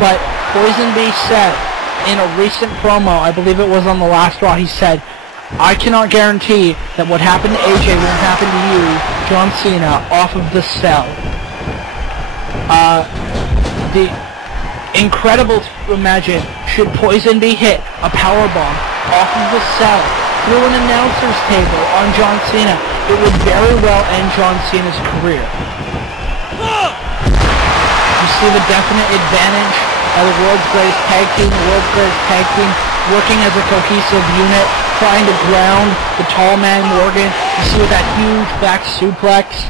But PoisonBee said in a recent promo, I believe it was on the last Raw, he said, I cannot guarantee that what happened to AJ won't happen to you, John Cena, off of the cell. The incredible to imagine, should PoisonBee hit a powerbomb off of the cell through an announcer's table on John Cena, it would very well end John Cena's career. You see the definite advantage of the world's greatest tag team, working as a cohesive unit, trying to ground the tall man Morgan. You see with that huge back suplex.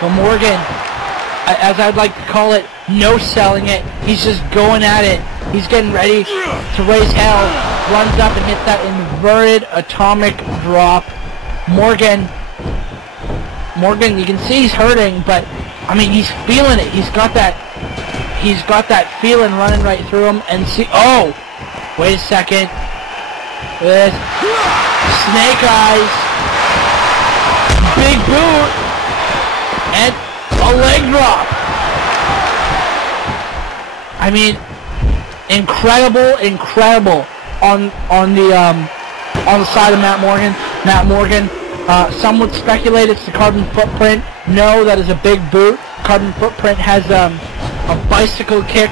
But Morgan, as I'd like to call it, no selling it. He's just going at it. He's getting ready to raise hell. Runs up and hits that inverted atomic drop. Morgan, you can see he's hurting, but I mean he's feeling it. He's got that feeling running right through him. And see, oh, wait a second. This snake eyes, big boot, and a leg drop. I mean, incredible on the side of Matt Morgan. Some would speculate it's the carbon footprint. No, that is a big boot. Carbon footprint has a bicycle kick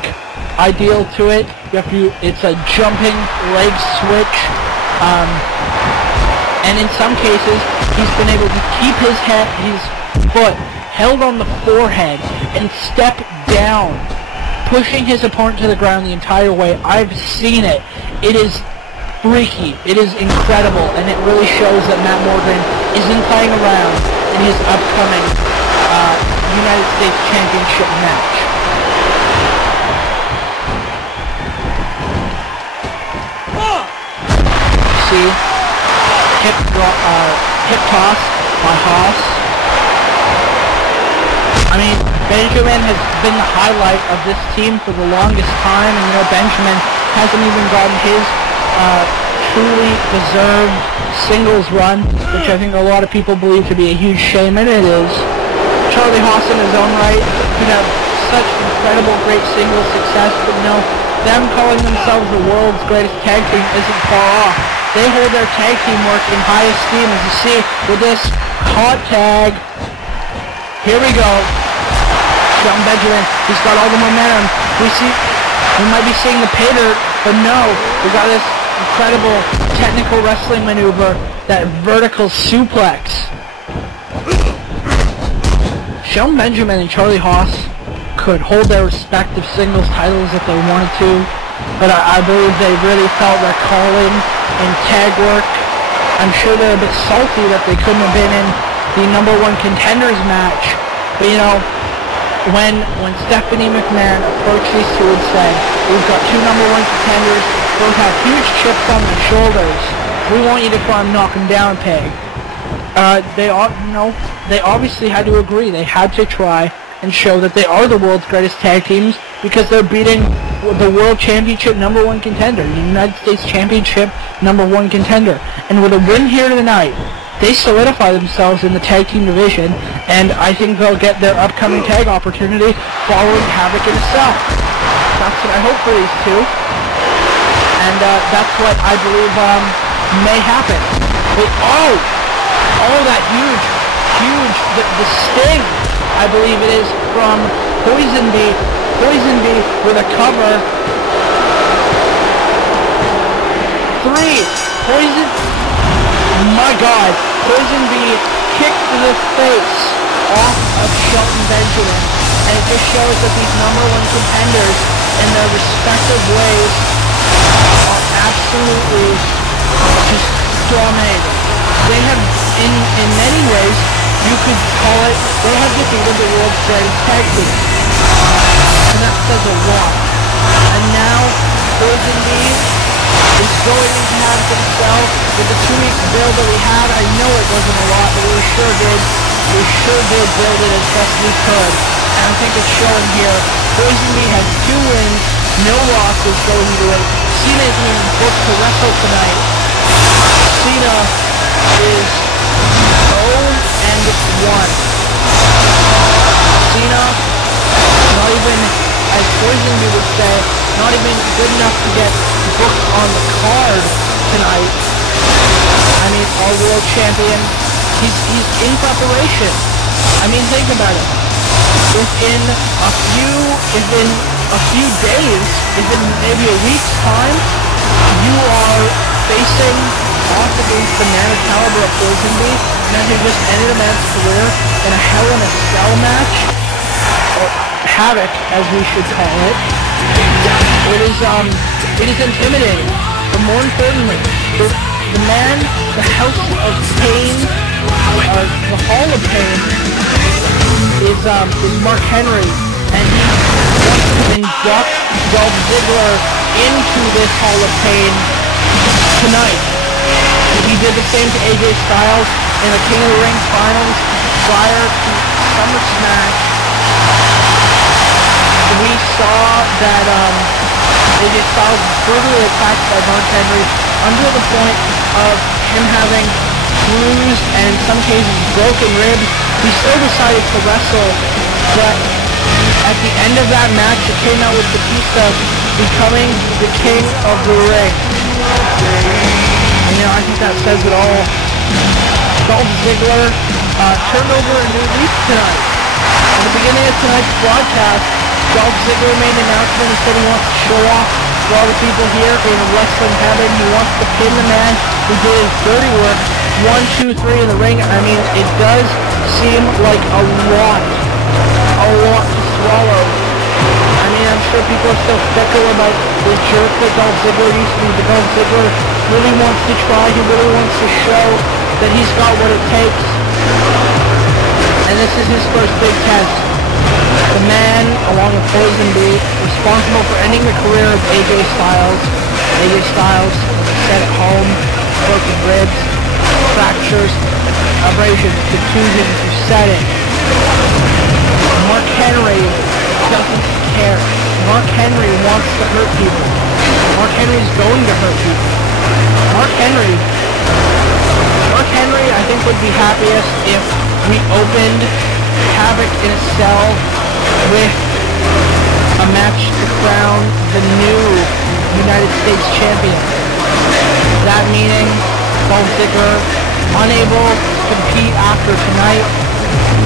ideal to it. It's a jumping leg switch. And in some cases, he's been able to keep his foot held on the forehead and step down, pushing his opponent to the ground the entire way. I've seen it. It is freaky. It is incredible, and it really shows that Matt Morgan isn't playing around in his upcoming United States Championship match. See, hip toss by Haas. I mean, Benjamin has been the highlight of this team for the longest time, and you know Benjamin hasn't even gotten his truly deserved singles run, which I think a lot of people believe to be a huge shame, and it is. Charlie Haas in his own right could have such incredible great singles success, but you know, them calling themselves the world's greatest tag team isn't far off. They hold their tag team work in high esteem, as you see with this hot tag. Here we go. Shelton Benjamin, he's got all the momentum. We might be seeing the pay dirt, but no, we got this incredible technical wrestling maneuver, that vertical suplex. Shelton Benjamin and Charlie Haas could hold their respective singles titles if they wanted to, but I believe they really felt their calling in tag work. I'm sure they're a bit salty that they couldn't have been in the #1 Contenders match, but you know, when Stephanie McMahon approached these two and said, we've got two #1 contenders, both have huge chips on their shoulders, we want you to try and knock them down, Peg. They obviously had to agree. They had to try and show that they are the world's greatest tag teams because they're beating the World Championship #1 contender, the United States Championship #1 contender. And with a win here tonight, they solidify themselves in the tag team division, and I think they'll get their upcoming tag opportunity following Havoc In A Cell. That's what I hope for these two, and that's what I believe may happen. But, that huge, the sting, I believe it is, from PoisonBee with a cover. 3, my God, PoisonBee kicked to the face off of Shelton Benjamin, and it just shows that these #1 contenders in their respective ways are absolutely just dominating. They have, in many ways, you could call it, they have defeated the world's greatest tag team. And that says a lot. And now, PoisonBee is going into Havoc In A Cell with the 2-week build that we had. I know it wasn't a lot, but we sure did. We sure did build it as best we could. And I think it's showing here. PoisonBee has 2 wins, no losses going into it. Cena isn't even booked to wrestle tonight. Cena is 0-1. Cena not even as MrPoisonBee would say, not even good enough to get booked on the card tonight. I mean, our world champion, he's in preparation. I mean, think about it. Within a few days, within maybe a week's time, you are facing off against the man of caliber of MrPoisonBee, man who just ended a man's career in a Hell in a Cell match, or Havoc, as we should call it. It is intimidating, but more importantly, the man, the House of Pain, the Hall of Pain, is Mark Henry, and he wants to induct Dolph Ziggler into this Hall of Pain tonight. He did the same to AJ Styles in the King of the Ring finals prior to Summer Smash. We saw that AJ Styles was brutally attacked by Mark Henry under the point of him having bruised and in some cases broken ribs. He still decided to wrestle, but at the end of that match it came out with Batista becoming the king of the ring. And, you know, I think that says it all. Dolph Ziggler turned over a new leaf tonight. At the beginning of tonight's broadcast, Dolph Ziggler made an announcement. He said he wants to show off to all the people here in wrestling heaven. He wants to pin the man who did his dirty work. 1, 2, 3 in the ring. I mean, it does seem like a lot to swallow. I mean, I'm sure people are still fickle about the jerk that Dolph Ziggler used to be, but Dolph Ziggler really wants to try. He really wants to show that he's got what it takes. And this is his first big test. The man, along with MrPoisonBee, responsible for ending the career of AJ Styles. AJ Styles, as I said, at home, broken ribs, fractures, abrasions, contusions, you said it. Mark Henry doesn't care. Mark Henry wants to hurt people. Mark Henry is going to hurt people. Mark Henry, I think, would be happiest if we opened Havoc in a Cell with a match to crown the new United States champion. That meaning Dolph Ziggler unable to compete after tonight.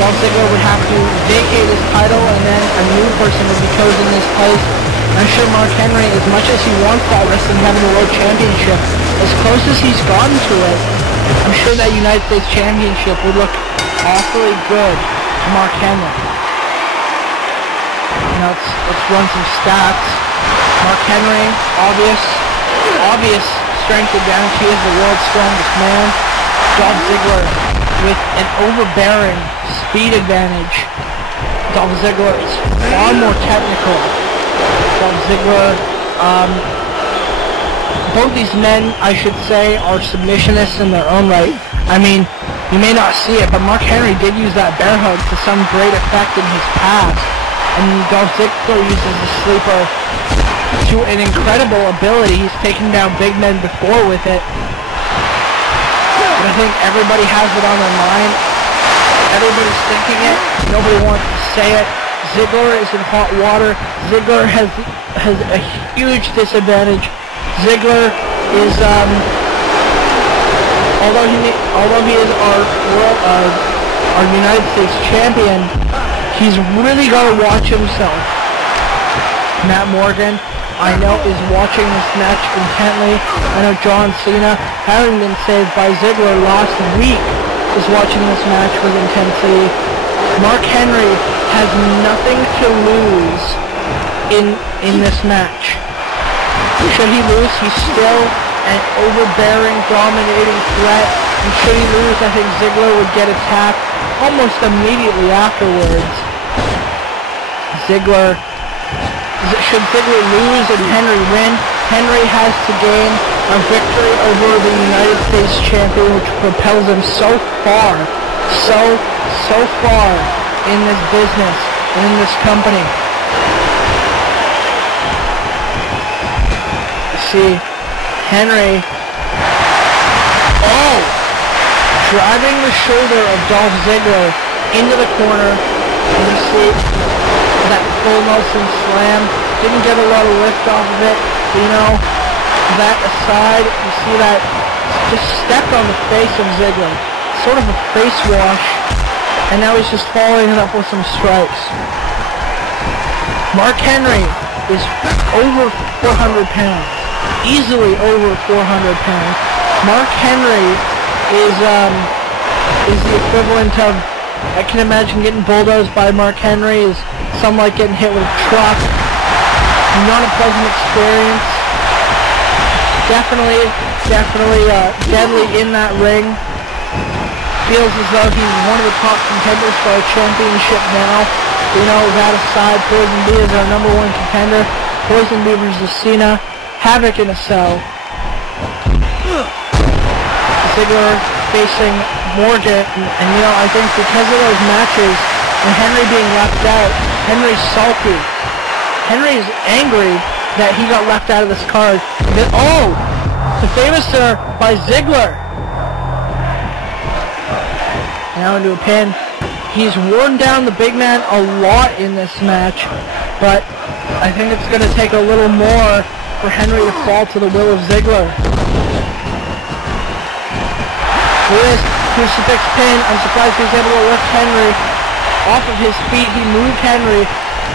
Dolph Ziggler would have to vacate his title, and then a new person would be chosen in his place. I'm sure Mark Henry, as much as he wants that Wrestling Heaven World Championship, as close as he's gotten to it, I'm sure that United States Championship would look awfully good to Mark Henry. Now let's run some stats. Mark Henry, obvious strength advantage. He is the world's strongest man. Dolph Ziggler with an overbearing speed advantage. Dolph Ziggler is far more technical. Dolph Ziggler, both these men, I should say, are submissionists in their own right. I mean, you may not see it, but Mark Henry did use that bear hug to some great effect in his past. And Dolph Ziggler uses the sleeper to an incredible ability. He's taken down big men before with it. But I think everybody has it on their mind. Everybody's thinking it. Nobody wants to say it. Ziggler is in hot water. Ziggler has a huge disadvantage. Ziggler is although he is our United States champion, he's really got to watch himself. Matt Morgan, I know, is watching this match intently. I know John Cena, having been saved by Ziggler last week, is watching this match with intensity. Mark Henry has nothing to lose in this match. Should he lose, he's still an overbearing, dominating threat. And should he lose, I think Ziggler would get attacked almost immediately afterwards. Should Ziggler lose and Henry win, Henry has to gain a victory over the United States champion, which propels him so far in this business and in this company. See, Henry, driving the shoulder of Dolph Ziggler into the corner, and you see that full Nelson slam. Didn't get a lot of lift off of it. But, you know, that aside, you see that just stepped on the face of Ziggler. Sort of a face wash. And now he's just following it up with some strikes. Mark Henry is over 400 pounds. Easily over 400 pounds. Mark Henry is the equivalent of, I can imagine getting bulldozed by Mark Henry is something like getting hit with a truck. Not a pleasant experience. Definitely deadly in that ring. Feels as though he's one of the top contenders for our championship now. You know, that aside, PoisonBee is our #1 contender. PoisonBee versus Cena. Havoc in a Cell. Ziggler facing Morgan, and you know, I think because of those matches and Henry being left out, Henry's salty. Henry's angry that he got left out of this card. Oh! The famous sir by Ziggler. Now into a pin. He's worn down the big man a lot in this match, but I think it's going to take a little more for Henry to fall to the will of Ziggler. With this crucifix pin, I'm surprised he was able to lift Henry off of his feet. He moved Henry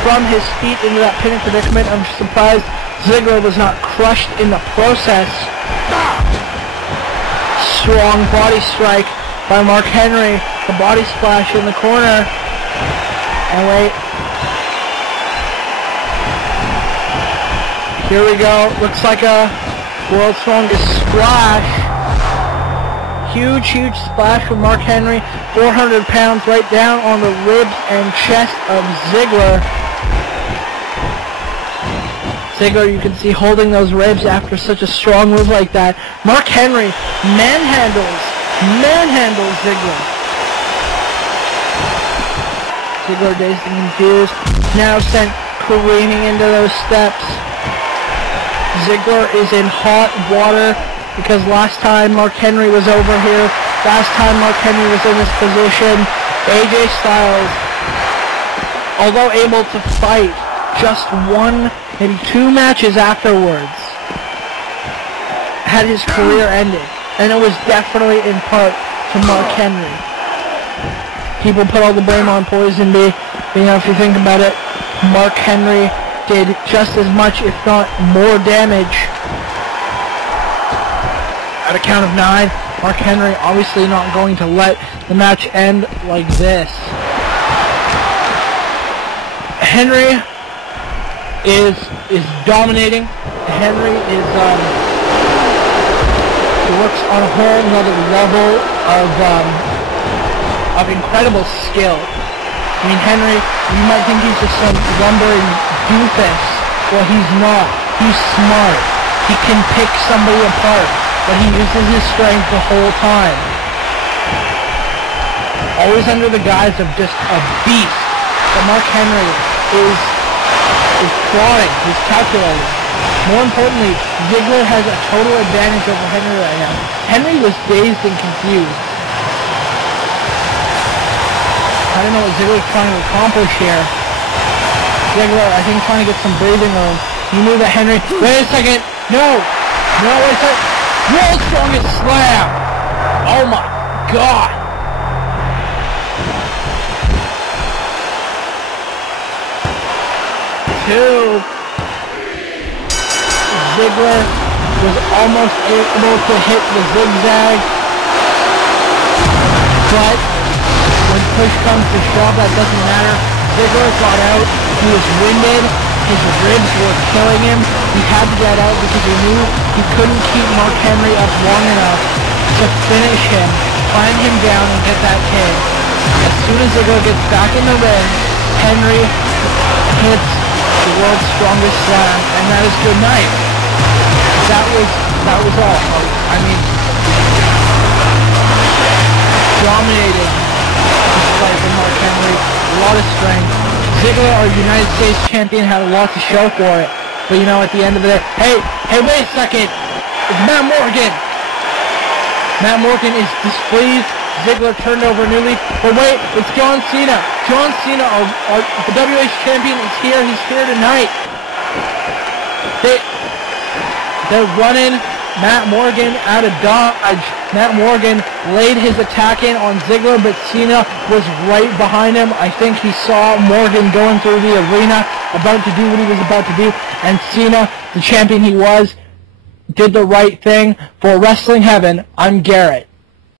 from his feet into that pinning predicament. I'm surprised Ziggler was not crushed in the process. Strong body strike by Mark Henry. The body splash in the corner. And wait. Here we go. Looks like a world's strongest splash. Huge splash from Mark Henry. 400 pounds right down on the ribs and chest of Ziggler. Ziggler, you can see holding those ribs after such a strong move like that. Mark Henry manhandles Ziggler. Ziggler dazed and confused. Now sent careening into those steps. Ziggler is in hot water because last time Mark Henry was over here, last time Mark Henry was in this position, AJ Styles, although able to fight just one, maybe 2 matches afterwards, had his career ended. And it was definitely in part to Mark Henry. People put all the blame on PoisonBee, but you know, if you think about it, Mark Henry did just as much, if not more damage. At a count of 9, Mark Henry obviously not going to let the match end like this. Henry is dominating. Henry is works on a whole another level of incredible skill. I mean, Henry, you might think he's just some lumbering doofus. Well, he's not. He's smart. He can pick somebody apart, but he uses his strength the whole time. Always under the guise of just a beast. But Mark Henry is plotting. He's calculating. More importantly, Ziggler has a total advantage over Henry right now. Henry was dazed and confused. I don't know what Ziggler's trying to accomplish here. Ziggler, I think, trying to get some breathing room. You knew that Henry... Wait a second! No! No, wait a second! World's strongest slam! Oh my god! Ziggler was almost able to hit the zigzag, but when push comes to shove, that doesn't matter. Ziggler got out. He was winded. His ribs were killing him. He had to get out because he knew he couldn't keep Mark Henry up long enough to finish him, climb him down, and get that pin. As soon as Ziggler gets back in the ring, Henry hits the world's strongest slam, and that is good night. That was all, folks. I mean, dominating this fight from Mark Henry. A lot of strength. Ziggler, our United States champion, had a lot to show for it. But you know, at the end of the day, hey, wait a second. It's Matt Morgan. Matt Morgan is displeased. Ziggler turned over a new leaf. But wait, it's John Cena. John Cena, the WH champion, is here. He's here tonight. They're running Matt Morgan out of dodge. Matt Morgan laid his attack in on Ziggler, but Cena was right behind him. I think he saw Morgan going through the arena, about to do what he was about to do, and Cena, the champion he was, did the right thing. For Wrestling Heaven, I'm Garrett.